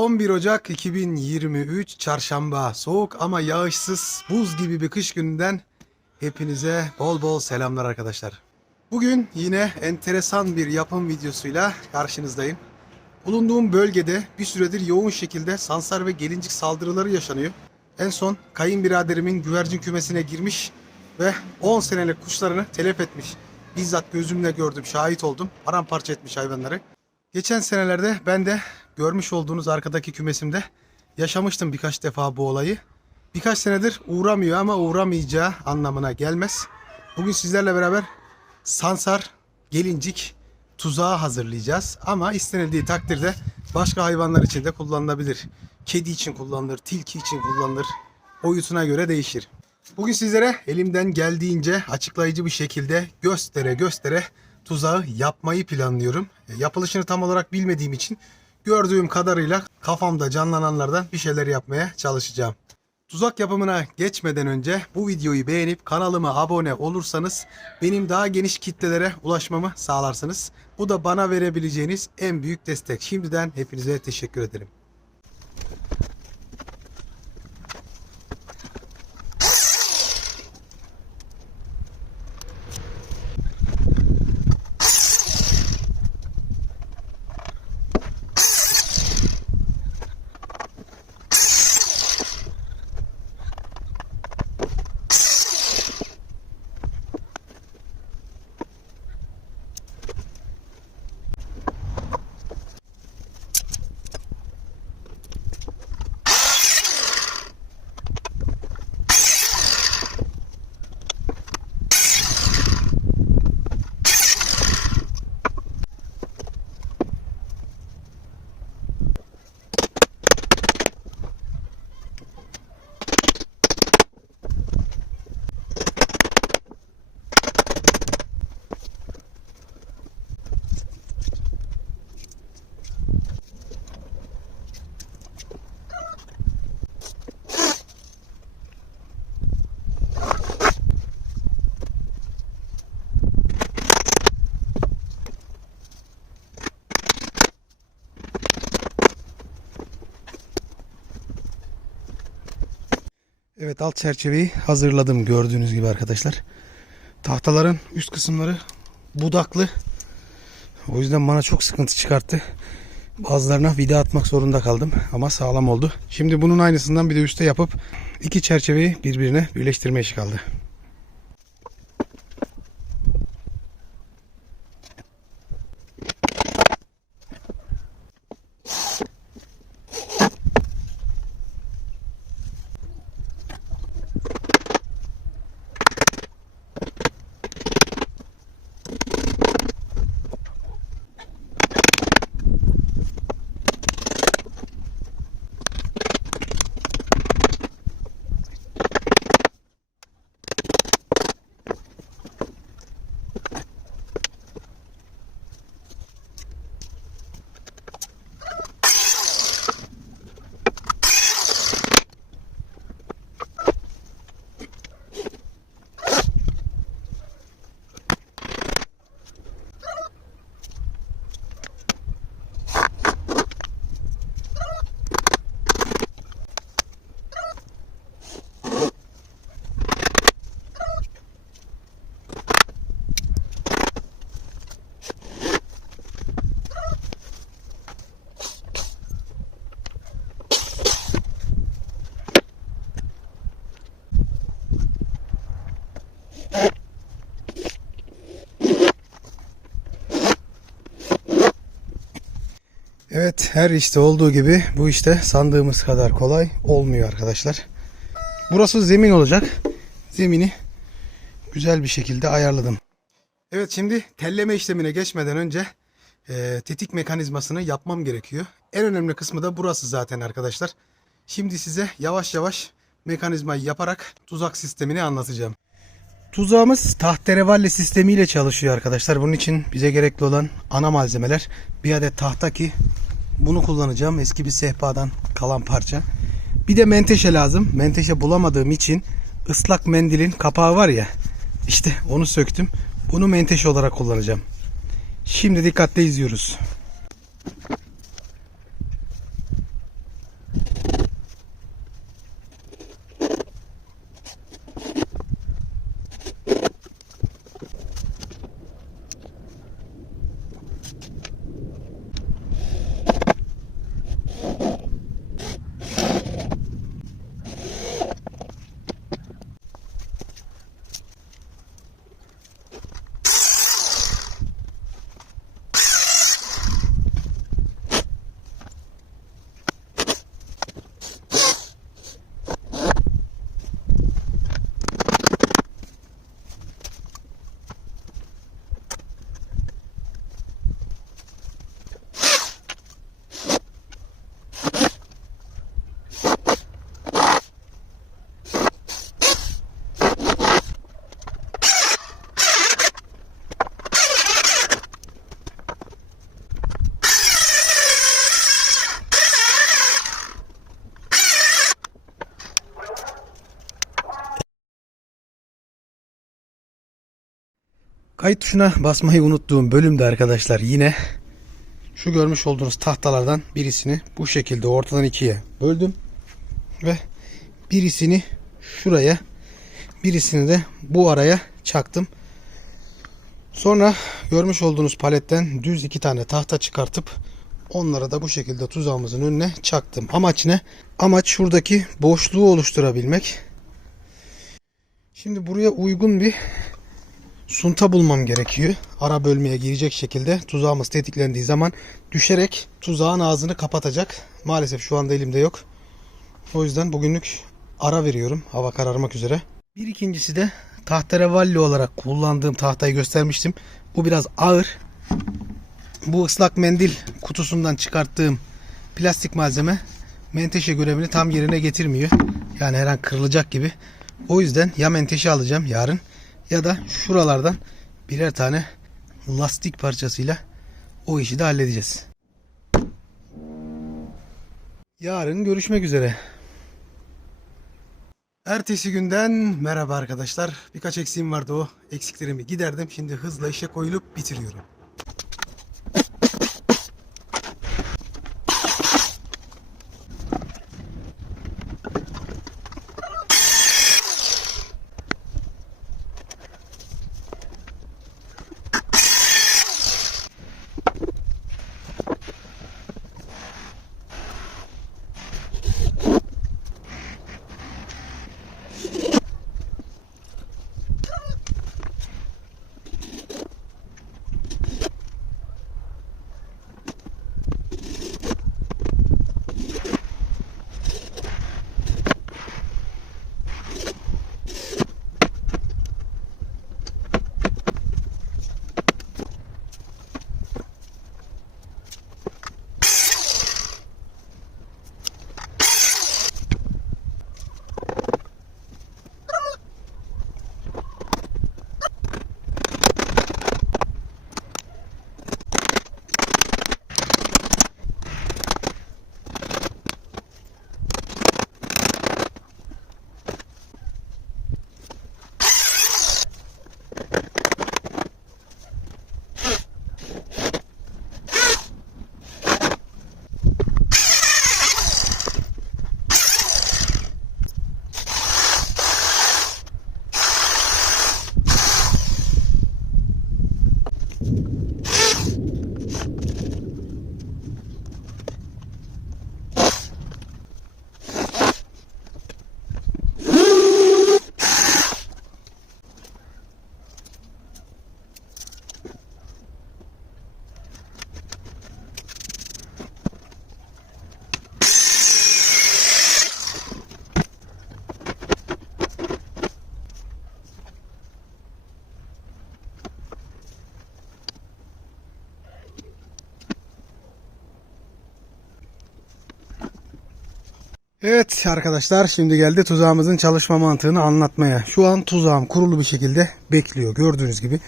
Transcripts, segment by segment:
11 Ocak 2023 Çarşamba. Soğuk ama yağışsız buz gibi bir kış gününden hepinize bol bol selamlar arkadaşlar. Bugün yine enteresan bir yapım videosuyla karşınızdayım. Bulunduğum bölgede bir süredir yoğun şekilde sansar ve gelincik saldırıları yaşanıyor. En son kayınbiraderimin güvercin kümesine girmiş ve 10 senelik kuşlarını telef etmiş. Bizzat gözümle gördüm, şahit oldum. Paramparça etmiş hayvanları. Geçen senelerde ben de görmüş olduğunuz arkadaki kümesimde yaşamıştım birkaç defa bu olayı. Birkaç senedir uğramıyor ama uğramayacağı anlamına gelmez. Bugün sizlerle beraber sansar, gelincik, tuzağı hazırlayacağız. Ama istenildiği takdirde başka hayvanlar için de kullanılabilir. Kedi için kullanılır, tilki için kullanılır. Boyutuna göre değişir. Bugün sizlere elimden geldiğince açıklayıcı bir şekilde göstere göstere tuzağı yapmayı planlıyorum. E, Yapılışını tam olarak bilmediğim için gördüğüm kadarıyla kafamda canlananlardan bir şeyler yapmaya çalışacağım. Tuzak yapımına geçmeden önce bu videoyu beğenip kanalıma abone olursanız benim daha geniş kitlelere ulaşmamı sağlarsınız. Bu da bana verebileceğiniz en büyük destek. Şimdiden hepinize teşekkür ederim. Evet alt çerçeveyi hazırladım gördüğünüz gibi arkadaşlar. Tahtaların üst kısımları budaklı. O yüzden bana çok sıkıntı çıkarttı. Bazılarına vida atmak zorunda kaldım ama sağlam oldu. Şimdi bunun aynısından bir de üste yapıp iki çerçeveyi birbirine birleştirme işi kaldı. Evet her işte olduğu gibi bu işte sandığımız kadar kolay olmuyor arkadaşlar. Burası zemin olacak. Zemini güzel bir şekilde ayarladım. Evet şimdi telleme işlemine geçmeden önce e, tetik mekanizmasını yapmam gerekiyor. En önemli kısmı da burası zaten arkadaşlar. Şimdi size yavaş yavaş mekanizmayı yaparak tuzak sistemini anlatacağım. Tuzağımız tahterevalle sistemiyle çalışıyor arkadaşlar. Bunun için bize gerekli olan ana malzemeler bir adet tahta ki bunu kullanacağım. Eski bir sehpadan kalan parça. Bir de menteşe lazım. Menteşe bulamadığım için ıslak mendilin kapağı var ya. İşte onu söktüm. Bunu menteşe olarak kullanacağım. Şimdi dikkatle izliyoruz. Kayıt tuşuna basmayı unuttuğum bölümde arkadaşlar yine şu görmüş olduğunuz tahtalardan birisini bu şekilde ortadan ikiye böldüm. Ve birisini şuraya birisini de bu araya çaktım. Sonra görmüş olduğunuz paletten düz iki tane tahta çıkartıp onları da bu şekilde tuzağımızın önüne çaktım. Amaç ne? Amaç şuradaki boşluğu oluşturabilmek. Şimdi buraya uygun bir sunta bulmam gerekiyor. Ara bölmeye girecek şekilde tuzağımız tetiklendiği zaman düşerek tuzağın ağzını kapatacak. Maalesef şu anda elimde yok. O yüzden bugünlük ara veriyorum. Hava kararmak üzere. Bir ikincisi de tahterevalli olarak kullandığım tahtayı göstermiştim. Bu biraz ağır. Bu ıslak mendil kutusundan çıkarttığım plastik malzeme menteşe görevini tam yerine getirmiyor. Yani her an kırılacak gibi. O yüzden ya menteşe alacağım yarın ya da şuralardan birer tane lastik parçasıyla o işi de halledeceğiz. Yarın görüşmek üzere. Ertesi günden merhaba arkadaşlar. Birkaç eksiğim vardı o. Eksiklerimi giderdim. Şimdi hızla işe koyulup bitiriyorum. Evet arkadaşlar şimdi geldi tuzağımızın çalışma mantığını anlatmaya. Şu an tuzağım kurulu bir şekilde bekliyor gördüğünüz gibi.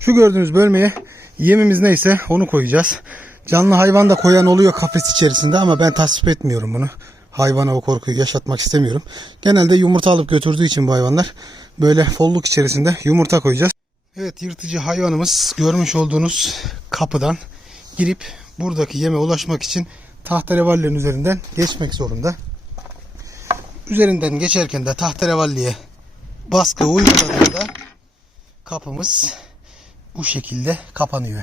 Şu gördüğünüz bölmeye yemimiz neyse onu koyacağız. Canlı hayvan da koyan oluyor kafes içerisinde ama ben tasvip etmiyorum bunu. Hayvana o korkuyu yaşatmak istemiyorum. Genelde yumurta alıp götürdüğü için bu hayvanlar böyle folluk içerisinde yumurta koyacağız. Evet yırtıcı hayvanımız görmüş olduğunuz kapıdan girip buradaki yeme ulaşmak için tahterevallerin üzerinden geçmek zorunda. Üzerinden geçerken de tahterevalliye baskı uyguladığında kapımız bu şekilde kapanıyor.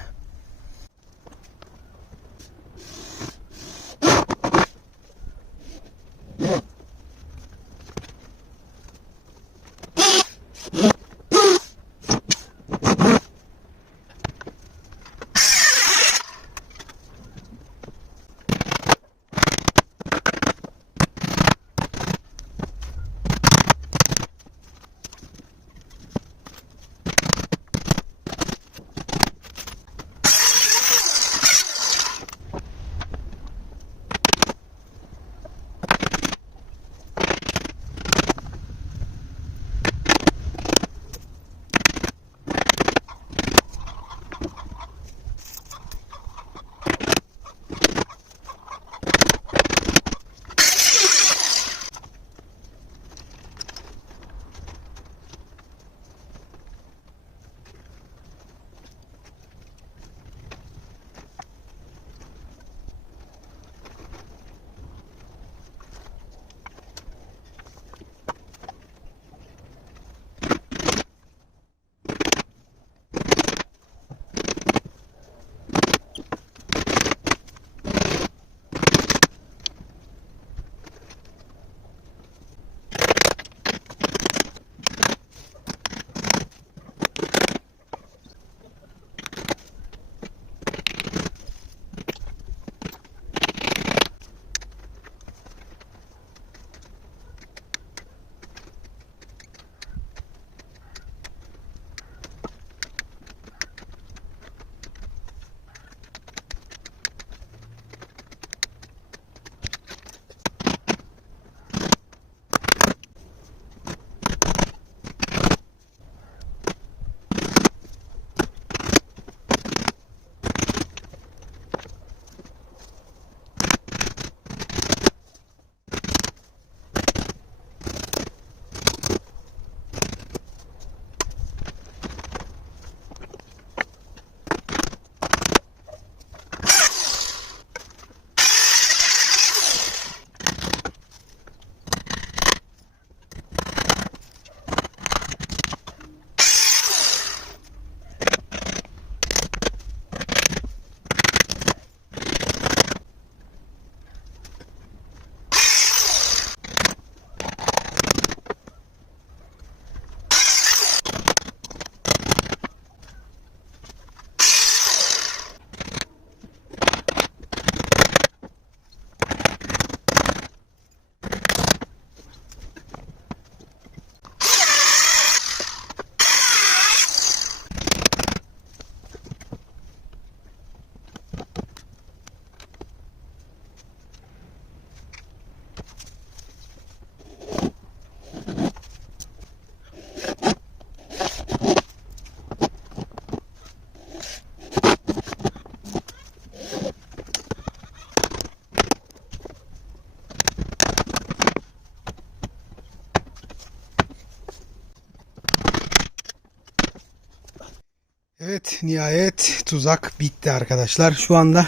Evet nihayet tuzak bitti arkadaşlar. Şu anda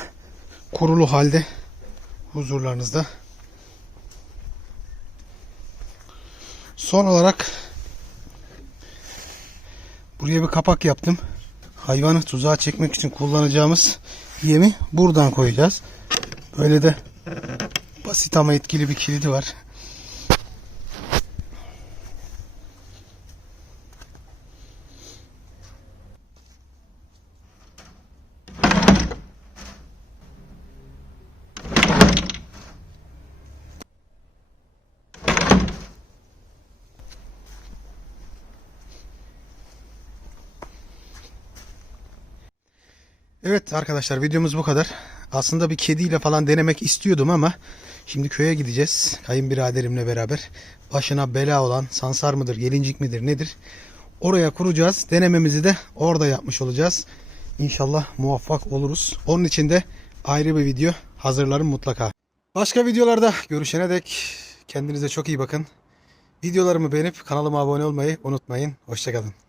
kurulu halde huzurlarınızda. Son olarak buraya bir kapak yaptım. Hayvanı tuzağa çekmek için kullanacağımız yemi buradan koyacağız. Böyle de basit ama etkili bir kilidi var. Evet arkadaşlar videomuz bu kadar. Aslında bir kediyle falan denemek istiyordum ama şimdi köye gideceğiz. Kayınbiraderimle beraber. Başına bela olan sansar mıdır, gelincik midir nedir? Oraya kuracağız. Denememizi de orada yapmış olacağız. İnşallah muvaffak oluruz. Onun için de ayrı bir video hazırlarım mutlaka. Başka videolarda görüşene dek kendinize çok iyi bakın. Videolarımı beğenip kanalıma abone olmayı unutmayın. Hoşçakalın.